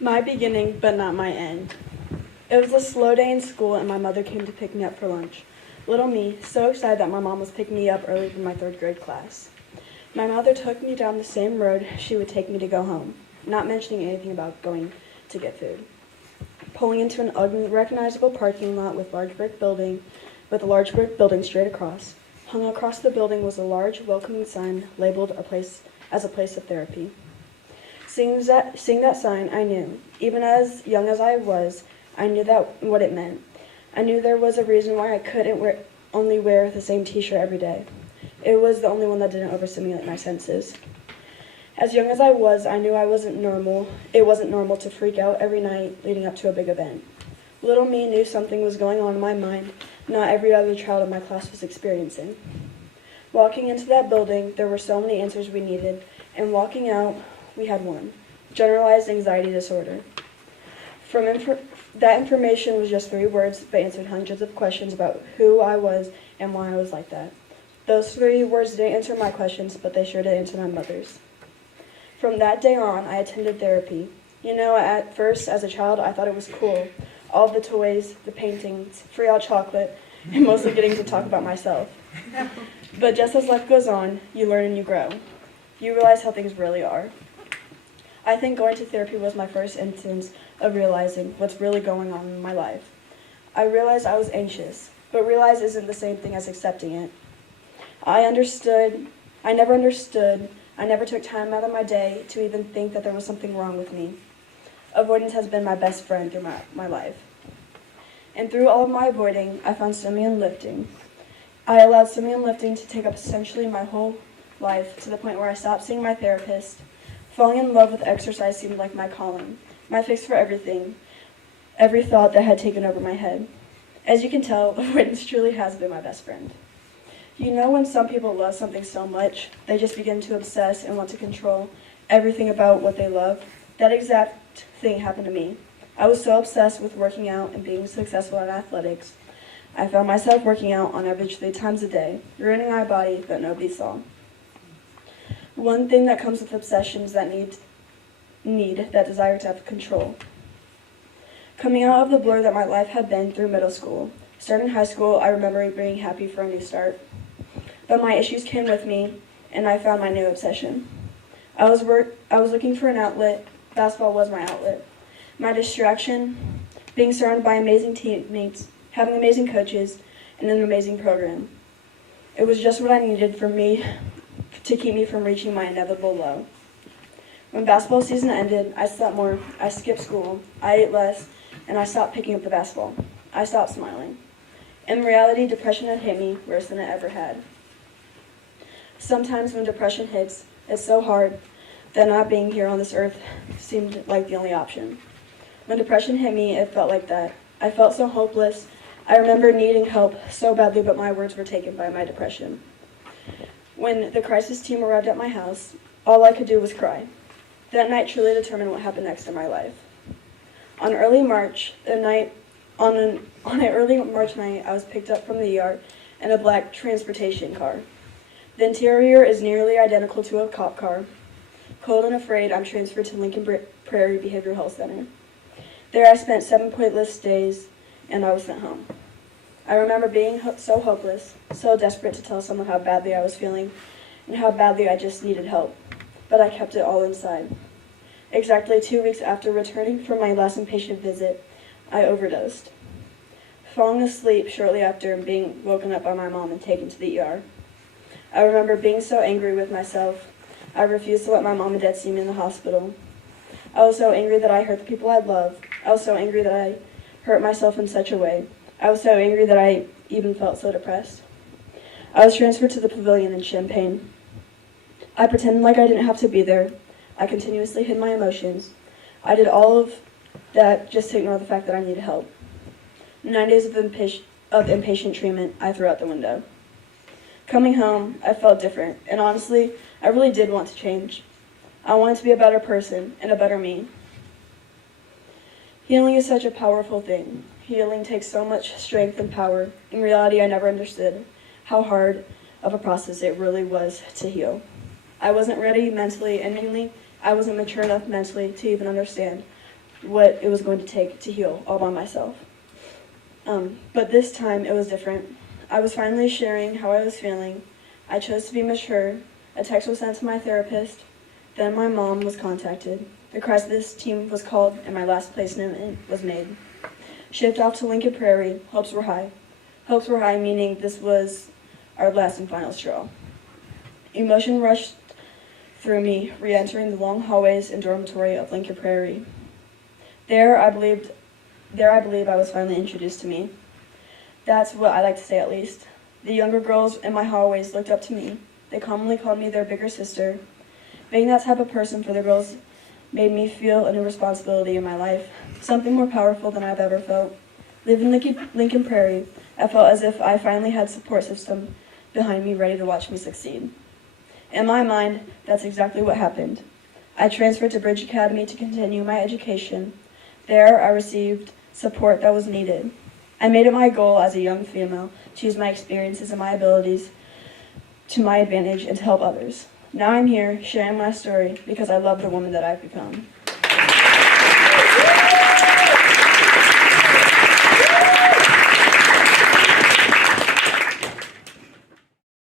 My beginning, but not my end. It was a slow day in school, and my mother came to pick me up for lunch. Little me, so excited that my mom was picking me up early for my third grade class. My mother took me down the same road she would take me to go home, not mentioning anything about going to get food. Pulling into an unrecognizable parking lot with a large brick building straight across. Hung across the building was a large, welcoming sign labeled as a place of therapy. Seeing that sign, I knew. Even as young as I was, I knew what it meant. I knew there was a reason why I couldn't only wear the same t-shirt every day. It was the only one that didn't overstimulate my senses. As young as I was, I knew I wasn't normal. It wasn't normal to freak out every night leading up to a big event. Little me knew something was going on in my mind not every other child in my class was experiencing. Walking into that building, there were so many answers we needed, and walking out, we had one: generalized anxiety disorder. That information was just 3 words, but answered hundreds of questions about who I was and why I was like that. Those 3 words didn't answer my questions, but they sure did answer my mother's. From that day on, I attended therapy. You know, at first, as a child, I thought it was cool. All the toys, the paintings, free hot chocolate, and mostly getting to talk about myself. But just as life goes on, you learn and you grow. You realize how things really are. I think going to therapy was my first instance of realizing what's really going on in my life. I realized I was anxious, but realize isn't the same thing as accepting it. I never took time out of my day to even think that there was something wrong with me. Avoidance has been my best friend through my life. And through all of my avoiding, I found swimming and lifting. I allowed swimming and lifting to take up essentially my whole life to the point where I stopped seeing my therapist. Falling in love with exercise seemed like my calling, my fix for everything, every thought that had taken over my head. As you can tell, avoidance truly has been my best friend. You know when some people love something so much, they just begin to obsess and want to control everything about what they love? That exact thing happened to me. I was so obsessed with working out and being successful in athletics. I found myself working out on average 3 times a day, ruining my body that nobody saw. One thing that comes with obsessions that need that desire to have control. Coming out of the blur that my life had been through middle school, starting high school, I remember being happy for a new start. But my issues came with me, and I found my new obsession. I was looking for an outlet. Basketball was my outlet. My distraction, being surrounded by amazing teammates, having amazing coaches, and an amazing program. It was just what I needed to keep me from reaching my inevitable low. When basketball season ended, I slept more, I skipped school, I ate less, and I stopped picking up the basketball. I stopped smiling. In reality, depression had hit me worse than it ever had. Sometimes when depression hits, it's so hard that not being here on this earth seemed like the only option. When depression hit me, it felt like that. I felt so hopeless. I remember needing help so badly, but my words were taken by my depression. When the crisis team arrived at my house, all I could do was cry. That night truly determined what happened next in my life. On an early March night, I was picked up from the ER in a black transportation car. The interior is nearly identical to a cop car. Cold and afraid, I'm transferred to Lincoln Prairie Behavioral Health Center. There I spent 7 pointless days, and I was sent home. I remember being so hopeless, so desperate to tell someone how badly I was feeling, and how badly I just needed help. But I kept it all inside. Exactly 2 weeks after returning from my last inpatient visit, I overdosed. Falling asleep shortly after and being woken up by my mom and taken to the ER. I remember being so angry with myself. I refused to let my mom and dad see me in the hospital. I was so angry that I hurt the people I love. I was so angry that I hurt myself in such a way. I was so angry that I even felt so depressed. I was transferred to the pavilion in Champaign. I pretended like I didn't have to be there. I continuously hid my emotions. I did all of that just to ignore the fact that I needed help. 9 days of inpatient treatment, I threw out the window. Coming home, I felt different, and honestly, I really did want to change. I wanted to be a better person and a better me. Healing is such a powerful thing. Healing takes so much strength and power. In reality, I never understood how hard of a process it really was to heal. I wasn't ready mentally, and mainly, I wasn't mature enough mentally to even understand what it was going to take to heal all by myself. But this time it was different. I was finally sharing how I was feeling. I chose to be mature. A text was sent to my therapist. Then my mom was contacted. The crisis team was called, and my last placement was made. Shipped off to Lincoln Prairie, hopes were high. Hopes were high, meaning this was our last and final straw. Emotion rushed through me, re-entering the long hallways and dormitory of Lincoln Prairie. There I believe I was finally introduced to me. That's what I like to say, at least. The younger girls in my hallways looked up to me. They commonly called me their bigger sister. Being that type of person for the girls made me feel a new responsibility in my life, something more powerful than I've ever felt. Living in Lincoln Prairie, I felt as if I finally had a support system behind me ready to watch me succeed. In my mind, that's exactly what happened. I transferred to Bridge Academy to continue my education. There, I received support that was needed. I made it my goal as a young female to use my experiences and my abilities to my advantage and to help others. Now I'm here sharing my story because I love the woman that I've become.